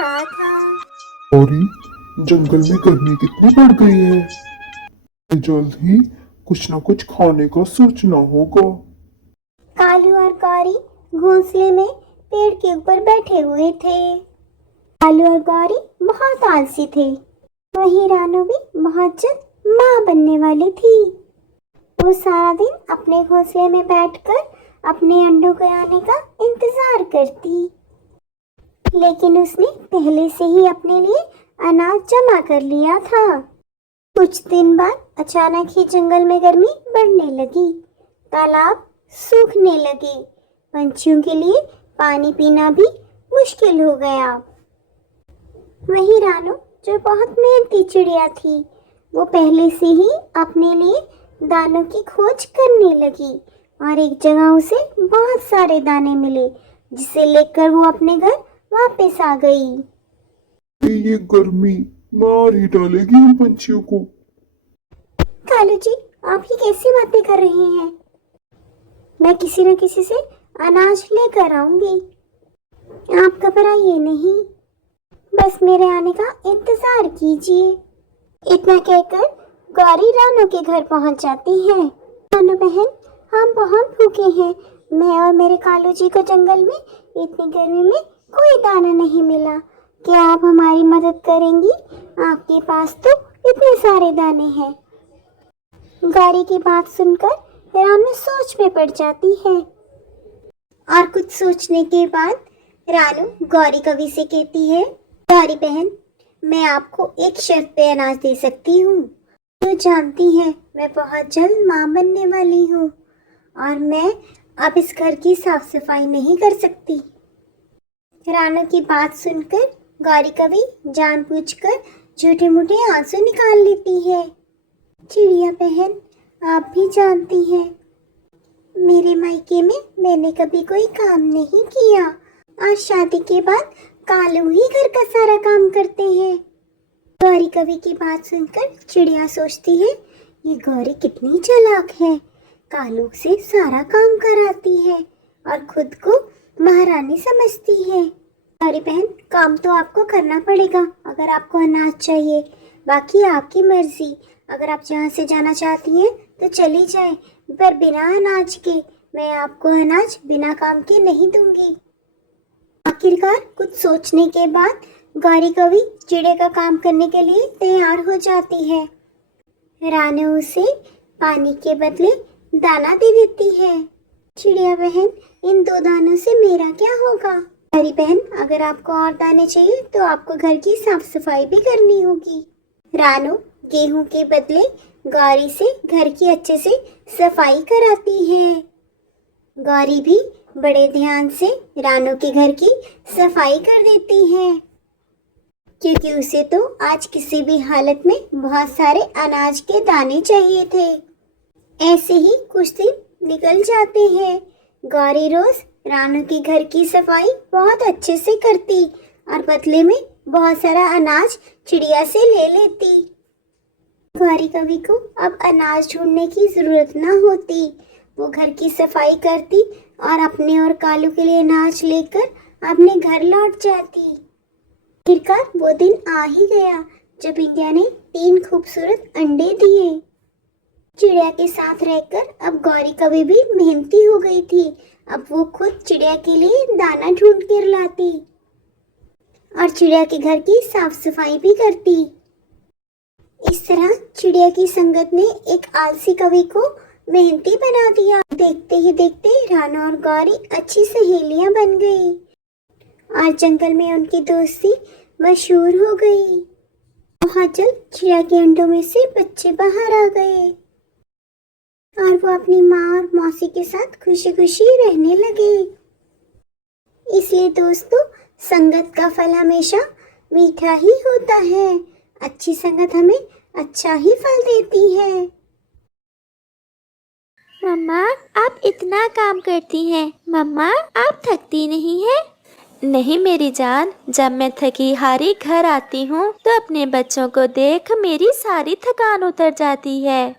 रहा था। और जंगल में गर्मी कितनी बढ़ गई है। जल्द ही कुछ न कुछ खाने का सोचना होगा। कालू और गौरी घोंसले में पेड़ के ऊपर बैठे हुए थे। कालू और गौरी बहुत आलसी थे। वहीं रानू भी बहुत जल्द माँ बनने वाली थी। वो सारा दिन अपने घोंसले में बैठकर अपने अंडों के आने का इंतजार करती। लेकिन उसने पहले से ही अपने लिए अनाज जमा कर लिया था। कुछ दिन बाद अचानक ही जंगल में गर्मी बढ़ने लगी। तालाब सूखने लगे। पंछियों के लिए पानी पीना भी मुश्किल हो गया। वहीं रानू, जो बहुत मेहनती चिड़िया थी, वो पहले से ही अपने लिए दानों की खोज करने लगी और एक जगह उसे बहुत सारे दाने मिले, जिसे लेकर वो अपने घर वापस आ गई। ये गर्मी मार ही डालेगी हम पंछियों को। कालू जी, आप ये कैसी बातें कर रहे हैं? मैं किसी न किसी से अनाज लेकर आऊंगी। आप घबराइए नहीं, बस मेरे आने का इंतजार कीजिए। इतना कहकर गौरी रानू के घर पहुंच जाती है। रानू बहन, हम बहुत भूखे हैं। मैं और मेरे कालू जी को जंगल में इतनी गर्मी में कोई दाना नहीं मिला। क्या आप हमारी मदद करेंगी? आपके पास तो इतने सारे दाने हैं। गौरी की बात सुनकर रानू सोच में पड़ जाती है और कुछ सोचने के बाद रानू गौरी कवि से कहती है, गौरी बहन, मैं आपको एक शर्त पे अनाज दे सकती हूँ। तो जानती है, मैं बहुत जल्द माँ बनने वाली हूँ और मैं अब इस घर की साफ सफाई नहीं कर सकती। रानू की बात सुनकर गौरी कवि जानबूझकर झूठे मूठे आंसू निकाल लेती है। चिड़िया बहन, आप भी जानती हैं, मेरे मायके में मैंने कभी कोई काम नहीं किया और शादी के बाद कालू ही घर का सारा काम करते हैं। गौरी कवि की बात सुनकर चिड़िया सोचती है, ये गौरी कितनी चालाक है, कालू से सारा काम कराती है और खुद को महारानी समझती है। गौरी बहन, काम तो आपको करना पड़ेगा अगर आपको अनाज चाहिए, बाकी आपकी मर्जी। अगर आप जहाँ से जाना चाहती हैं तो चली जाएं, पर बिना अनाज के। मैं आपको अनाज बिना काम के नहीं दूंगी। आखिरकार कुछ सोचने के बाद गौरी कवि चिड़िया का काम करने के लिए तैयार हो जाती है। रानू उसे पानी के बदले दाना दे देती है। चिड़िया बहन, इन 2 दानों से मेरा क्या होगा? गौरी बहन, अगर आपको और दाने चाहिए तो आपको घर की साफ सफाई भी करनी होगी। रानू गेहूं के बदले गौरी से घर की अच्छे से सफाई कराती है। गौरी भी बड़े ध्यान से रानू के घर की सफाई कर देती है, क्योंकि उसे तो आज किसी भी हालत में बहुत सारे अनाज के दाने चाहिए थे। ऐसे ही कुछ दिन निकल जाते हैं। गौरी रोज रानू के घर की सफाई बहुत अच्छे से करती और बदले में बहुत सारा अनाज चिड़िया से ले लेती। गौरी कवि को अब अनाज ढूंढने की जरूरत न होती। वो घर की सफाई करती और अपने और कालू के लिए अनाज लेकर अपने घर लौट जाती। आखिरकार वो दिन आ ही गया जब इंडिया ने 3 खूबसूरत अंडे दिए। चिड़िया के साथ रहकर अब गौरी कवि भी मेहनती हो गई थी। अब वो खुद चिड़िया के लिए दाना ढूंढ कर लाती और चिड़िया के घर की साफ सफाई भी करती। इस तरह चिड़िया की संगत ने एक आलसी कवि को मेहनती बना दिया। देखते ही देखते रानू और गौरी अच्छी सहेलियां बन गई और जंगल में उनकी दोस्ती मशहूर हो गई। बहुत जल्द चिड़िया के अंडों में से बच्चे बाहर आ गए और वो अपनी माँ और मौसी के साथ खुशी खुशी रहने लगे। इसलिए दोस्तों, संगत का फल हमेशा मीठा ही होता है। अच्छी संगत हमें अच्छा ही फल देती है। मम्मा, आप इतना काम करती हैं। मम्मा, आप थकती नहीं हैं? नहीं मेरी जान, जब मैं थकी हारी घर आती हूँ तो अपने बच्चों को देख मेरी सारी थकान उतर जाती है।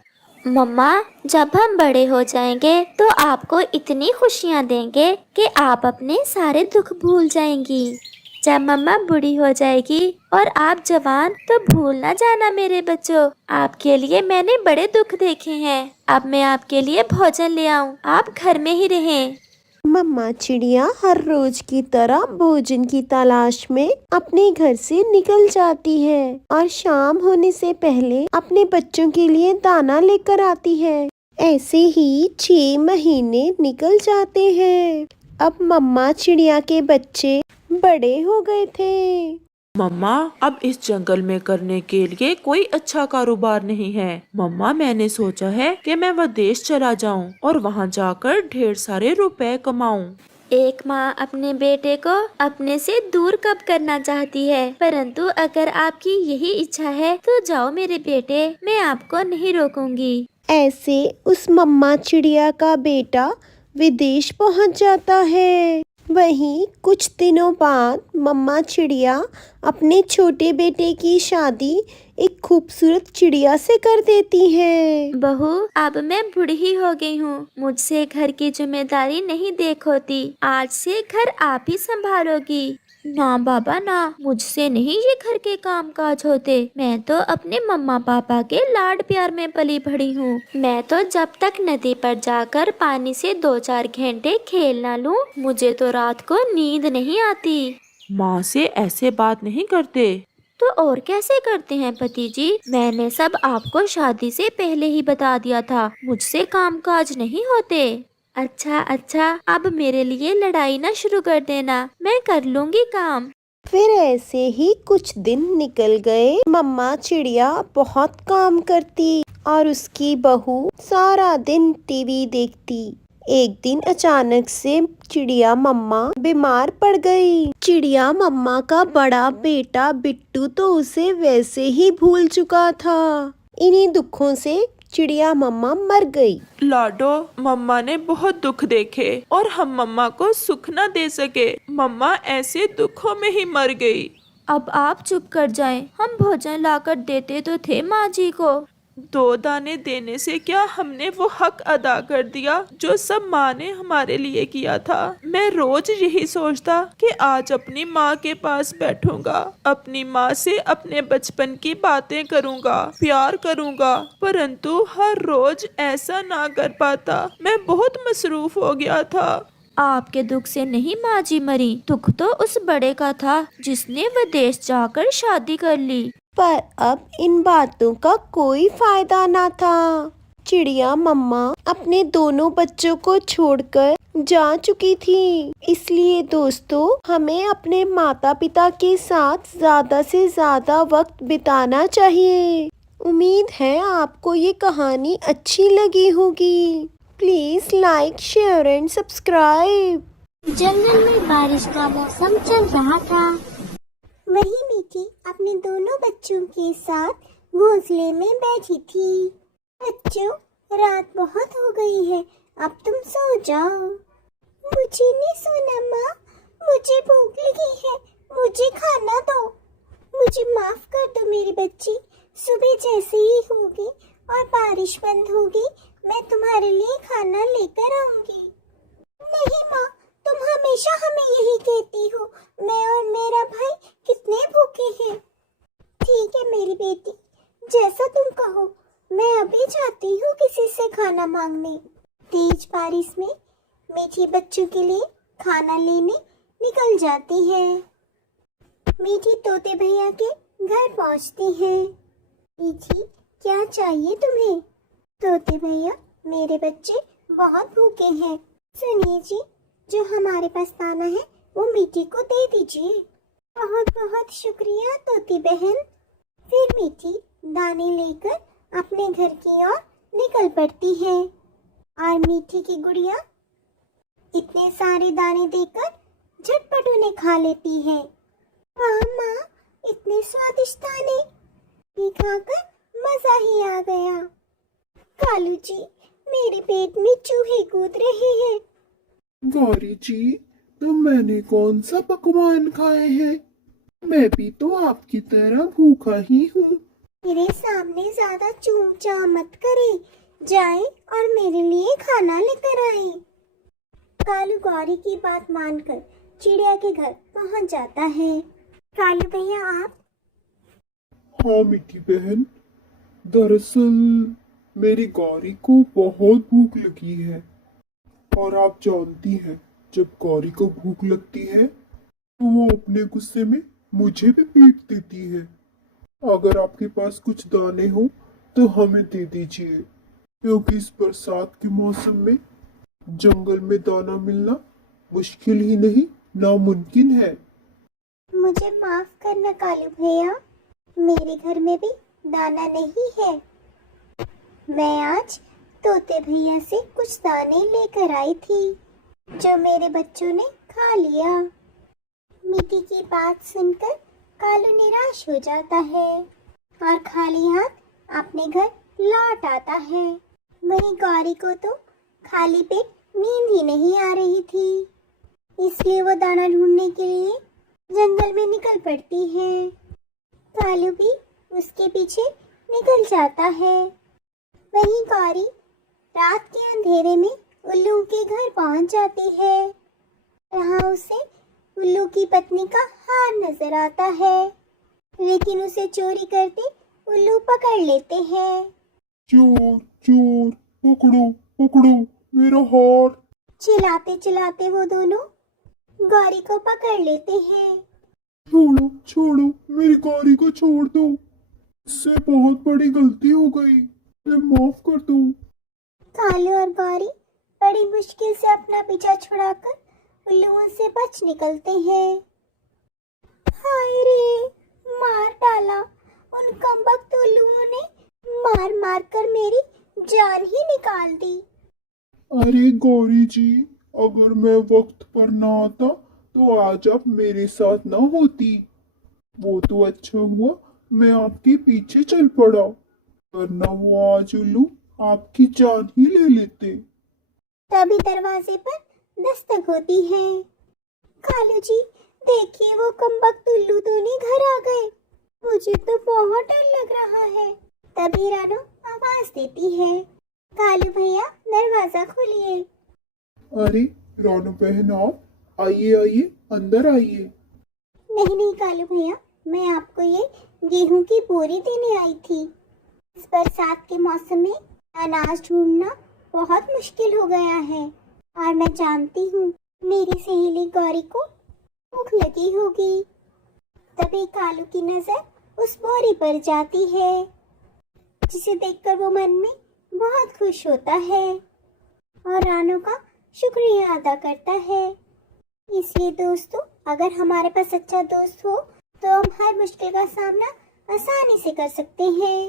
मम्मा, जब हम बड़े हो जाएंगे तो आपको इतनी खुशियाँ देंगे कि आप अपने सारे दुख भूल जाएंगी। जब मम्मा बूढ़ी हो जाएगी और आप जवान, तो भूल ना जाना मेरे बच्चों, आपके लिए मैंने बड़े दुख देखे हैं। अब मैं आपके लिए भोजन ले आऊं, आप घर में ही रहें। मम्मा चिड़िया हर रोज की तरह भोजन की तलाश में अपने घर से निकल जाती है और शाम होने से पहले अपने बच्चों के लिए दाना लेकर आती है। ऐसे ही 6 महीने निकल जाते हैं। अब मम्मा चिड़िया के बच्चे बड़े हो गए थे। मम्मा, अब इस जंगल में करने के लिए कोई अच्छा कारोबार नहीं है। मम्मा, मैंने सोचा है कि मैं विदेश चला जाऊं और वहां जाकर ढेर सारे रुपए कमाऊं। एक माँ अपने बेटे को अपने से दूर कब करना चाहती है, परंतु अगर आपकी यही इच्छा है तो जाओ मेरे बेटे, मैं आपको नहीं रोकूंगी। ऐसे उस मम्मा चिड़िया का बेटा विदेश पहुंच जाता है। वहीं कुछ दिनों बाद मम्मा चिड़िया अपने छोटे बेटे की शादी एक खूबसूरत चिड़िया से कर देती है। बहू, अब मैं बूढ़ी हो गई हूँ, मुझसे घर की जिम्मेदारी नहीं देख होती। आज से घर आप ही संभालोगी। ना बाबा ना, मुझसे नहीं ये घर के काम काज होते। मैं तो अपने मम्मा पापा के लाड प्यार में पली बढ़ी हूँ। मैं तो जब तक नदी पर जाकर पानी से 2-4 घंटे खेल ना लूँ, मुझे तो रात को नींद नहीं आती। माँ से ऐसे बात नहीं करते। तो और कैसे करते हैं पति जी? मैंने सब आपको शादी से पहले ही बता दिया था, मुझसे कामकाज नहीं होते। अच्छा, अब मेरे लिए लड़ाई ना शुरू कर देना, मैं कर लूंगी काम। फिर ऐसे ही कुछ दिन निकल गए। मम्मा चिड़िया बहुत काम करती और उसकी बहू सारा दिन टीवी देखती। एक दिन अचानक से चिड़िया मम्मा बीमार पड़ गई। चिड़िया मम्मा का बड़ा बेटा बिट्टू तो उसे वैसे ही भूल चुका था। इन्हीं दुखों से चिड़िया मम्मा मर गई। लाडो, मम्मा ने बहुत दुख देखे और हम मम्मा को सुख न दे सके। मम्मा ऐसे दुखों में ही मर गई। अब आप चुप कर जाएं, हम भोजन लाकर देते तो थे माँ जी को। 2 दाने देने से क्या हमने वो हक अदा कर दिया जो सब माँ ने हमारे लिए किया था। मैं रोज यही सोचता कि आज अपनी माँ के पास बैठूंगा, अपनी माँ से अपने बचपन की बातें करूंगा, प्यार करूंगा, परंतु हर रोज ऐसा ना कर पाता। मैं बहुत मसरूफ हो गया था। आपके दुख से नहीं माँ जी मरी, दुख तो उस बड़े का था जिसने विदेश जाकर शादी कर ली। पर अब इन बातों का कोई फायदा ना था। चिड़िया मम्मा अपने दोनों बच्चों को छोड़कर जा चुकी थी। इसलिए दोस्तों, हमें अपने माता पिता के साथ ज्यादा से ज्यादा वक्त बिताना चाहिए। उम्मीद है आपको ये कहानी अच्छी लगी होगी। Please like, share and subscribe. जंगल में बारिश का मौसम चल रहा था। वही मीठी अपने दोनों बच्चों के साथ घोंसले में बैठी थी। बच्चों, रात बहुत हो गई है, अब तुम सो जाओ। मुझे नहीं सोना माँ, मुझे भूख लगी है, मुझे खाना दो। मुझे माफ कर दो मेरी बच्ची, सुबह जैसे ही होगी और बारिश बंद होगी, मैं तुम्हारे लिए खाना लेकर आऊंगी। नहीं माँ, तुम हमेशा हमें यही कहती हो, मैं और मेरा भाई कितने भूखे हैं। ठीक है मेरी बेटी, जैसा तुम कहो, मैं अभी जाती हूँ किसी से खाना मांगने। तेज बारिश में मीठी बच्चों के लिए खाना लेने निकल जाती है। मीठी तोते भैया के घर पहुँचती है। मीठी, क्या चाहिए तुम्हें? तोते भैया, मेरे बच्चे बहुत भूखे हैं, सुनिए जी, जो हमारे पास दाना है वो मीठी को दे दीजिए। बहुत बहुत शुक्रिया तोती बहन। फिर मीठी दाने लेकर अपने घर की ओर निकल पड़ती है और मीठी की गुड़िया इतने सारे दाने देकर झटपट उन्हें खा लेती है। वाह माँ, इतने स्वादिष्ट दाने, ये खाकर मजा ही आ गया। कालू जी, मेरे पेट में चूहे कूद रहे हैं। गौरी जी, तो मैंने कौन सा पकवान खाए हैं? मैं भी तो आपकी तरह भूखा ही हूँ। मेरे सामने ज्यादा चूचा मत करे, जाए और मेरे लिए खाना लेकर आए। कालू गौरी की बात मानकर चिड़िया के घर पहुंच जाता है। कालू भैया आप? हाँ मिट्टी बहन, दरअसल मेरी गौरी को बहुत भूख लगी है और आप जानती हैं जब गौरी को भूख लगती है तो वो अपने गुस्से में मुझे भी पीट देती है। अगर आपके पास कुछ दाने हो तो हमें दे दीजिए, क्योंकि इस बरसात के मौसम में जंगल में दाना मिलना मुश्किल ही नहीं नामुमकिन है। मुझे माफ करना कालू भैया, मेरे घर में भी दाना नहीं है। मैं आज तोते भैया से कुछ दाने लेकर आई थी जो मेरे बच्चों ने खा लिया। मिट्टी की बात सुनकर कालू निराश हो जाता है और खाली हाथ अपने घर लौट आता है। वहीं गौरी को तो खाली पेट नींद ही नहीं आ रही थी, इसलिए वो दाना ढूंढने के लिए जंगल में निकल पड़ती है। कालू भी उसके पीछे निकल जाता है। वहीं गौरी रात के अंधेरे में उल्लू के घर पहुंच जाती है। वहां उसे उल्लू की पत्नी का हार नजर आता है, लेकिन उसे चोरी करते उल्लू पकड़ लेते हैं। चोर चोर, पकड़ो पकड़ो मेरा हार। चिल्लाते चिल्लाते वो दोनों गौरी को पकड़ लेते हैं। छोड़ो छोड़ो, मेरी गौरी को छोड़ दो, इससे बहुत बड़ी गलती हो गई, मुझे माफ कर दो। कालू और गौरी बड़ी मुश्किल से अपना पीछा छुड़ाकर उल्लुओं से बच निकलते हैं। हाय रे, मार डाला, उन कमबख्त उल्लुओं ने मार मार कर मेरी जान ही निकाल दी। अरे गौरी जी, अगर मैं वक्त पर ना आता तो आज आप मेरे साथ ना होती। वो तो अच्छा हुआ मैं आपके पीछे चल पड़ा, वरना वो आज उल्लू आपकी जान ही ले लेते। तभी दरवाजे पर दस्तक होती है। कालू जी देखिए, वो कमबख्त उल्लू दोनों घर आ गए, मुझे तो बहुत डर लग रहा है। तभी रानू आवाज देती है, कालू भैया दरवाजा खोलिए। अरे रानू बहन, आप आइए आइए, अंदर आइए। नहीं नहीं कालू भैया, मैं आपको ये गेहूं की बोरी देने आई थी। इस बरसात के मौसम में अनाज ढूंढना बहुत मुश्किल हो गया है और मैं जानती हूँ मेरी सहेली गौरी को भूख लगी होगी। तभी कालू की नजर उस बोरी पर जाती है, जिसे देखकर वो मन में बहुत खुश होता है और रानू का शुक्रिया अदा करता है। इसलिए दोस्तों, अगर हमारे पास अच्छा दोस्त हो तो हम हर मुश्किल का सामना आसानी से कर सकते हैं।